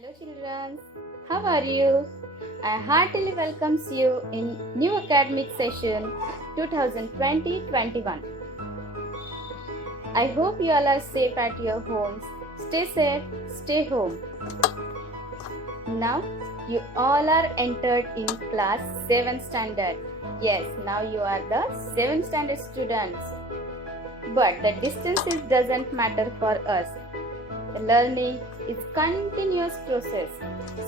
Hello children, how are you? I heartily welcomes you in new academic session 2020-21. I hope you all are safe at your homes. Stay safe, stay home. Now you all are entered in class 7th standard. Yes, now you are the 7th standard students. But the distances doesn't matter for us. The learning is continuous process.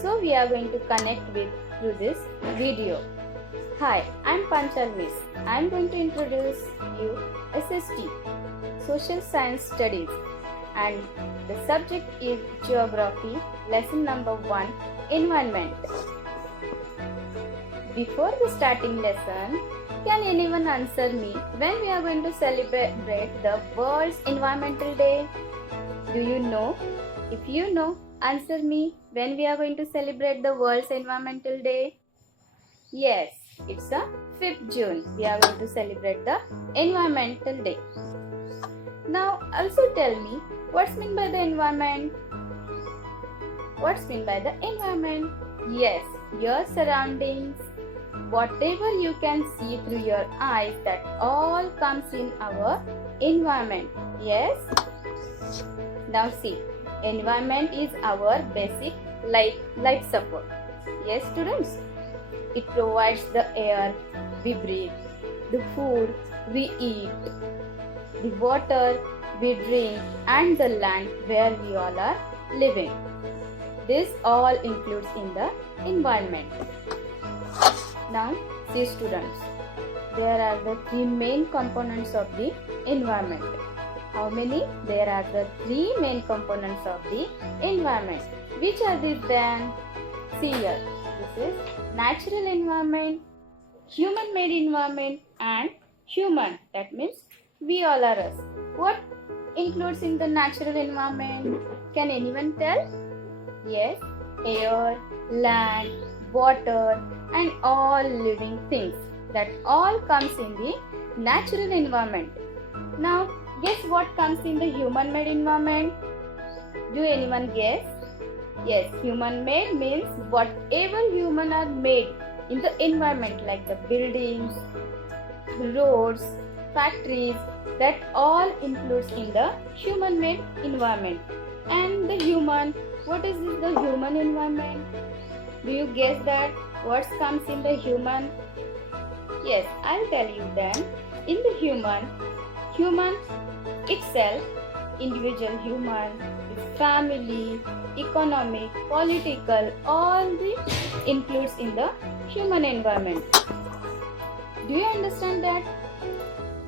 So we are going to connect with through this video. Hi, I'm Panchal Miss. I'm going to introduce you SST, Social Science Studies, and the subject is Geography, lesson number 1, Environment. Before the starting lesson, can anyone answer me when we are going to celebrate the World's Environmental Day? Do you know? If you know, answer me when we are going to celebrate the World's Environmental Day. Yes, it's the 5th June. We are going to celebrate the Environmental Day. Now, also tell me, what's meant by the environment? What's meant by the environment? Yes, your surroundings. Whatever you can see through your eyes, that all comes in our environment. Yes? Now see, environment is our basic life support. Yes, students? It provides the air we breathe, the food we eat, the water we drink, and the land where we all are living. This all includes in the environment. Now, see students, there are the 3 main components of the environment. How many? There are the 3 main components of the environment. Which are these then? See here. This is natural environment, human-made environment, and human. That means we all are us. What includes in the natural environment? Can anyone tell? Yes, air, land, water, and all living things. That all comes in the natural environment. Now, guess what comes in the human-made environment? Do anyone guess? Yes, human-made means whatever human are made in the environment, like the buildings, roads, factories, that all includes in the human-made environment. And the human, what is this, the human environment? Do you guess that? What comes in the human? Yes, I'll tell you then. In the human itself, individual human, its family, economic, political, all the includes in the human environment. Do you understand that?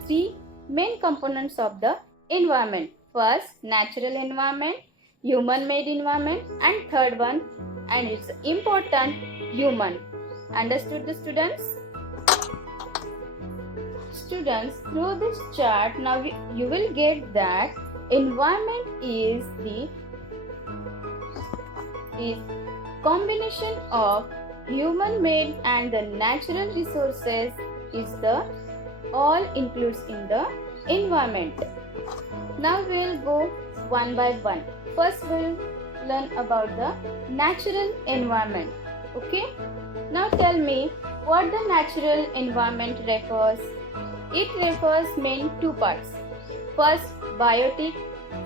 3 main components of the environment. First, natural environment, human-made environment, and third one, and it's important, human. Understood the students? Students, through this chart, now you will get that environment is combination of human-made and the natural resources is the all includes in the environment. Now we will go one by one. First we'll learn about the natural environment. Okay? Now tell me what the natural environment refers. It refers main 2 parts. First, biotic.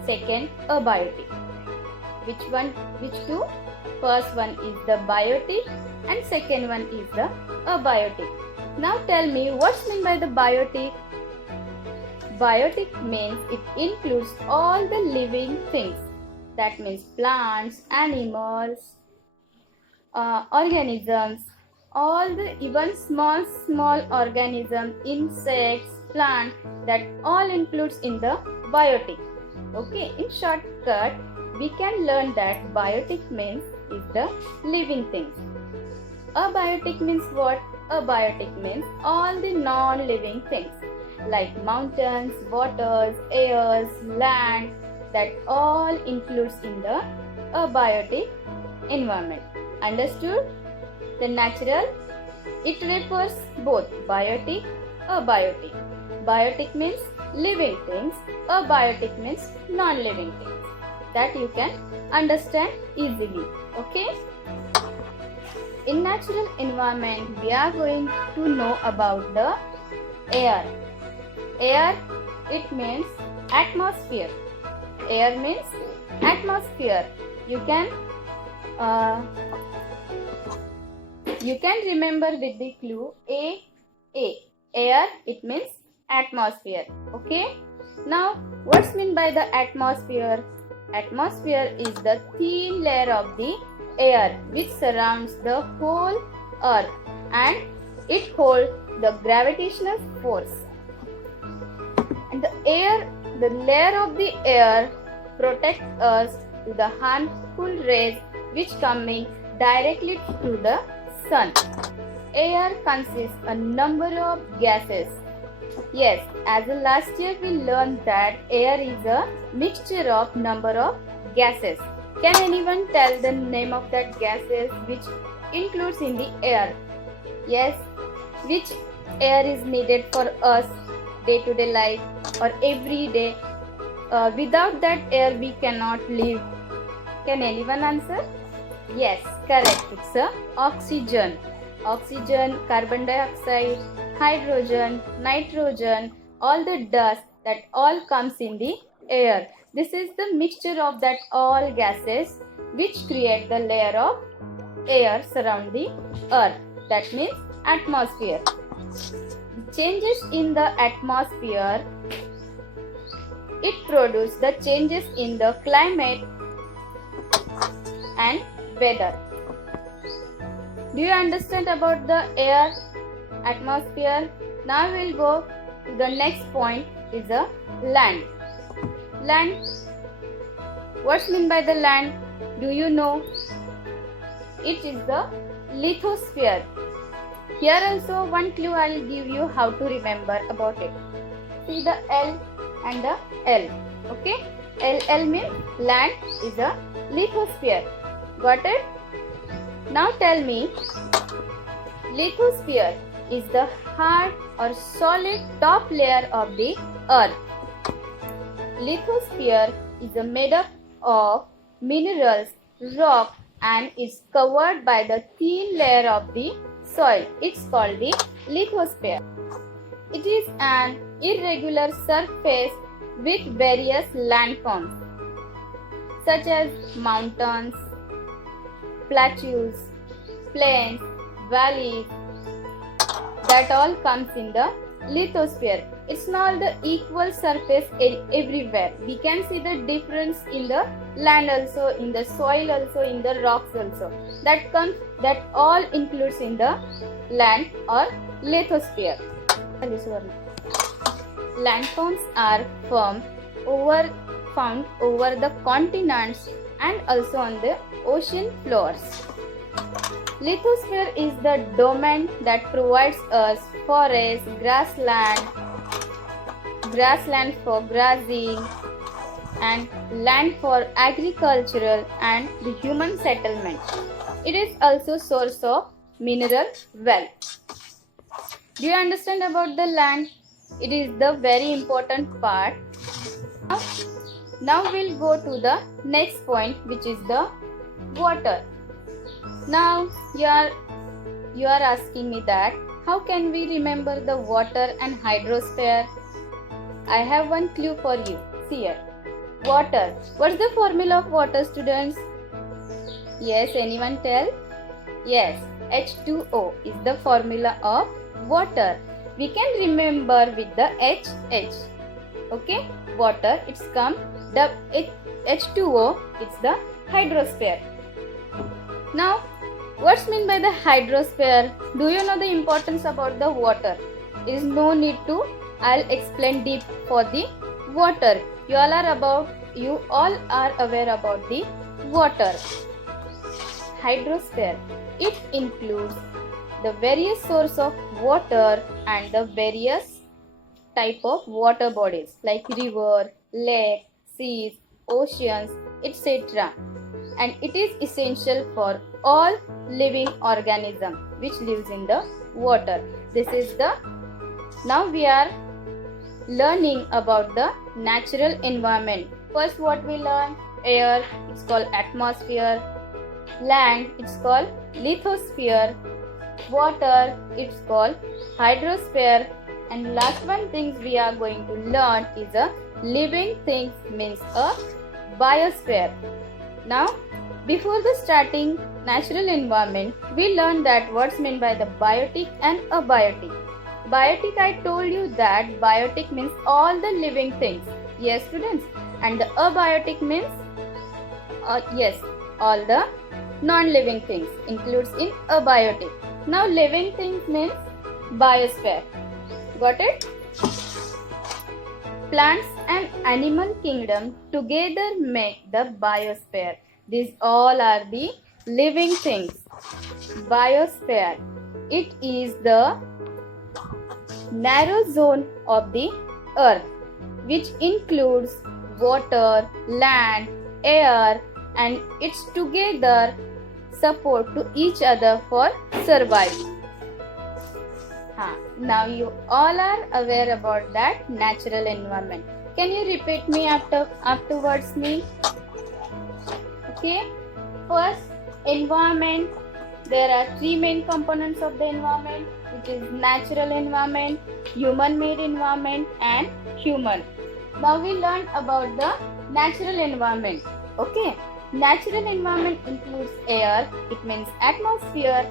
Second, abiotic. Which 2? First one is the biotic and second one is the abiotic. Now tell me what's meant by the biotic. Biotic means it includes all the living things. That means plants, animals, organisms, all the even small organisms, insects, plants, that all includes in the biotic. Okay, in shortcut, we can learn that biotic means is the living things. Abiotic means what? Abiotic means all the non-living things like mountains, waters, airs, land, that all includes in the abiotic environment. Understood? The natural, it refers both biotic, abiotic. Biotic means living things, abiotic means non-living things. That you can understand easily. Okay? In natural environment, we are going to know about the air. Air, it means atmosphere. Air means atmosphere. You can remember with the clue A. Air, it means atmosphere. Okay? Now, what's meant by the atmosphere? Atmosphere is the thin layer of the air which surrounds the whole earth and it holds the gravitational force. And the layer of the air protects us to the harmful rays which coming directly through the sun. Air consists a number of gases. Yes, as last year we learned that air is a mixture of number of gases. Can anyone tell the name of that gases which includes in the air? Yes, which air is needed for us day-to-day life or every day? Without that air we cannot live. Can anyone answer? Yes, correct. It's oxygen. Oxygen, carbon dioxide, hydrogen, nitrogen, all the dust that all comes in the air. This is the mixture of that all gases which create the layer of air surround the earth. That means atmosphere. Changes in the atmosphere, it produces the changes in the climate and weather. Do you understand about the air, atmosphere? Now we will go to the next point is the land. Land. What's meant by the land? Do you know? It is the lithosphere. Here also one clue I will give you how to remember about it. See the L and the L. Okay? L means land is a lithosphere. Got it? Now tell me, lithosphere is the hard or solid top layer of the earth. Lithosphere is made up of minerals, rock and is covered by the thin layer of the soil. It's called the lithosphere. It is an irregular surface with various landforms such as mountains, plateaus, plains, valleys, that all comes in the lithosphere. It's not the equal surface everywhere. We can see the difference in the land also, in the soil also, in the rocks also. That all includes in the land or lithosphere. Landforms are found over the continents and also on the ocean floors. Lithosphere is the domain that provides us forest, grassland for grazing and land for agricultural and the human settlement. It is also source of mineral wealth. Do you understand about the land? It is the very important part. Now we'll go to the next point, which is the water. Now you are asking me that how can we remember the water and hydrosphere? I have one clue for you. See here. Water. What's the formula of water, students? Yes, anyone tell? Yes, H2O is the formula of water. We can remember with the HH. Okay? Water, it's come. The H2O, it's the hydrosphere. Now, what's meant by the hydrosphere? Do you know the importance about the water? There is no need to. I'll explain deep for the water. You all are aware about the water. Hydrosphere. It includes the various source of water and the various type of water bodies like river, lake, seas, oceans, etc. And it is essential for all living organism which lives in the water. Now we are learning about the natural environment. First what we learn? Air, it's called atmosphere. Land, it's called lithosphere. Water, it's called hydrosphere. And last one things we are going to learn is a living things means a biosphere. Now, before the starting natural environment, we learned that what's meant by the biotic and abiotic. Biotic, I told you that biotic means all the living things. Yes, students. And the abiotic means yes, all the non-living things includes in abiotic. Now, living things means biosphere. Got it? Plants and animal kingdom together make the biosphere. These all are the living things. Biosphere. It is the narrow zone of the earth which includes water, land, air, and it's together support to each other for survival. Now you all are aware about that natural environment. Can you repeat me afterwards me? Okay. First, environment. There are three main components of the environment, which is natural environment, human-made environment, and human. Now we learn about the natural environment. Okay. Natural environment includes air, it means atmosphere,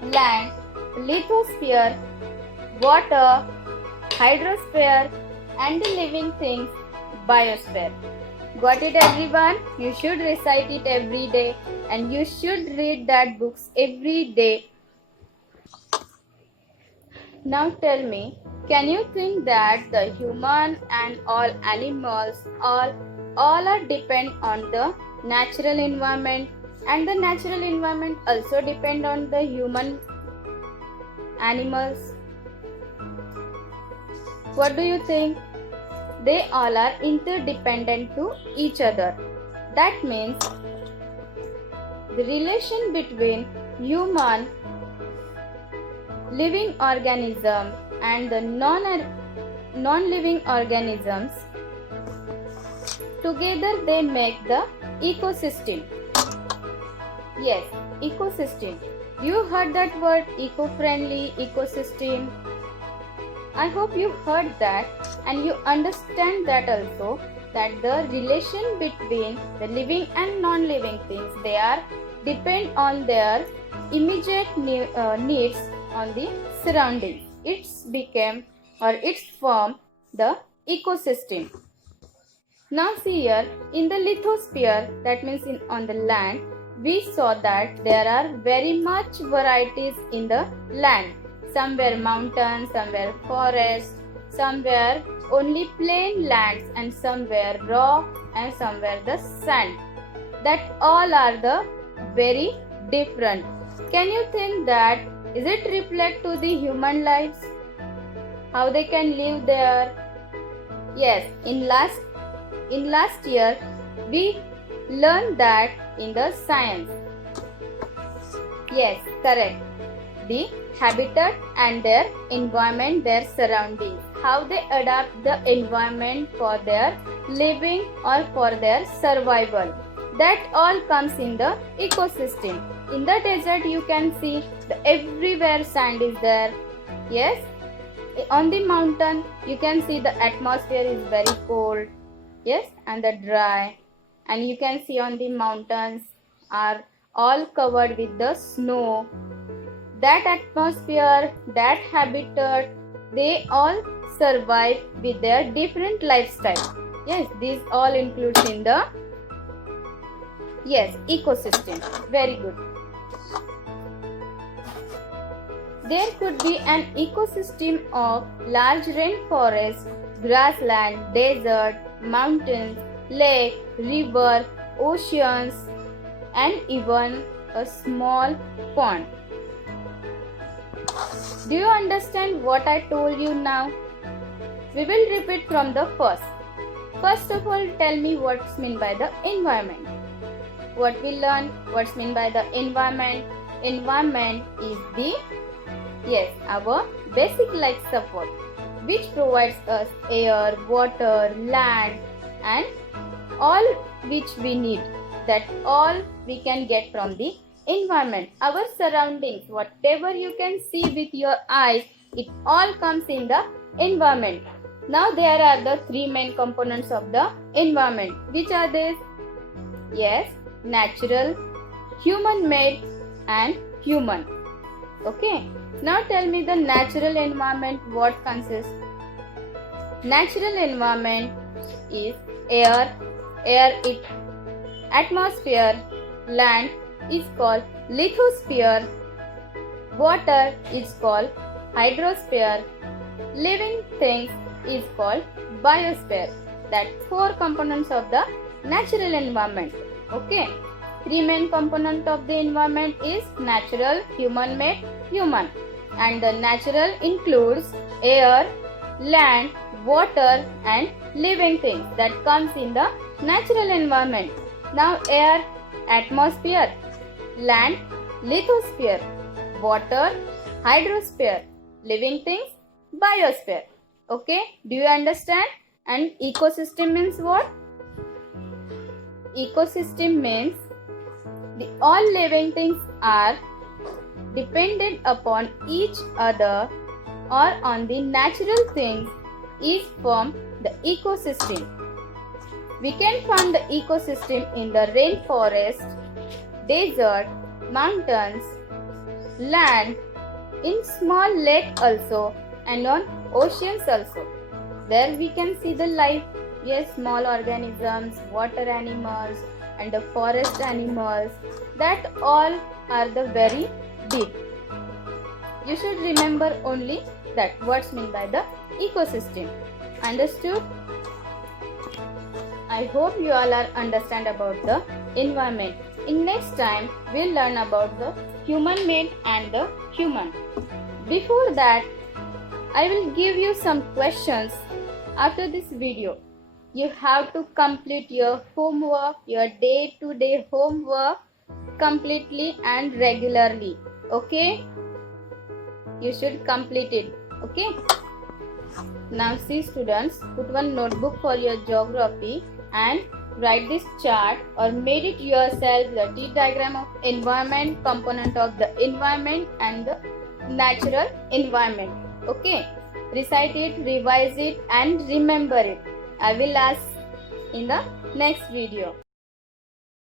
land, lithosphere, water, hydrosphere, and the living things, biosphere. Got it, everyone? You should recite it every day and you should read that books every day. Now tell me, can you think that the human and all animals all are depend on the natural environment, and the natural environment also depend on the human animals? What do you think? They all are interdependent to each other. That means the relation between human living organism and the non-living organisms, together they make the ecosystem. Yes, ecosystem. You heard that word, eco-friendly, ecosystem. I hope you heard that and you understand that also, that the relation between the living and non-living things, they are depend on their immediate needs on the surroundings. It's form the ecosystem. Now see here, in the lithosphere, that means on the land, we saw that there are very much varieties in the land. Somewhere mountains, somewhere forests, somewhere only plain lands, and somewhere rock, and somewhere the sand. That all are the very different. Can you think that is it reflect to the human lives? How they can live there? Yes, in last year we learned that in the science. Yes, correct. The habitat and their environment, their surroundings, how they adapt the environment for their living or for their survival. That all comes in the ecosystem. In the desert you can see everywhere sand is there. Yes, on the mountain you can see the atmosphere is very cold. Yes, and the dry, and you can see on the mountains are all covered with the snow. That atmosphere, that habitat, they all survive with their different lifestyle. Yes, these all includes in the ecosystem. Very good. There could be an ecosystem of large rainforest, grassland, desert, mountains, lake, river, oceans, and even a small pond. Do you understand what I told you now? We will repeat from the first. First of all, tell me what's meant by the environment. What we learn, what's meant by the environment. Environment is the, our basic life support, which provides us air, water, land, and all which we need. That all we can get from the environment. Our surroundings, whatever you can see with your eyes, it all comes in the environment. Now there are the three main components of the environment. Which are these? Yes, natural, human-made and human. Okay. Now tell me the natural environment what consists. Natural environment is air is atmosphere, land is called lithosphere, water is called hydrosphere, living things is called biosphere. That four components of the natural environment. Okay. Three main components of the environment is natural, human-made, human. And the natural includes air, land, water and living things that comes in the natural environment. Now air, atmosphere, land, lithosphere, water, hydrosphere, living things, biosphere. Okay, do you understand? And ecosystem means what? Ecosystem means all living things are dependent upon each other or on the natural things is from the ecosystem. We can find the ecosystem in the rainforest, desert, mountains, land, in small lake also and on oceans also. There we can see the life, yes, small organisms, water animals and the forest animals, that all are the very deep. You should remember only that what's meant by the ecosystem. Understood? I hope you all are understand about the environment. In next time, we'll learn about the human-made and the human. Before that, I will give you some questions after this video. You have to complete your homework, your day-to-day homework completely and regularly. Okay? You should complete it. Okay? Now see students, put one notebook for your geography and write this chart or made it yourself, the T diagram of environment, component of the environment and the natural environment. Okay? Recite it, revise it and remember it. I will ask in the next video.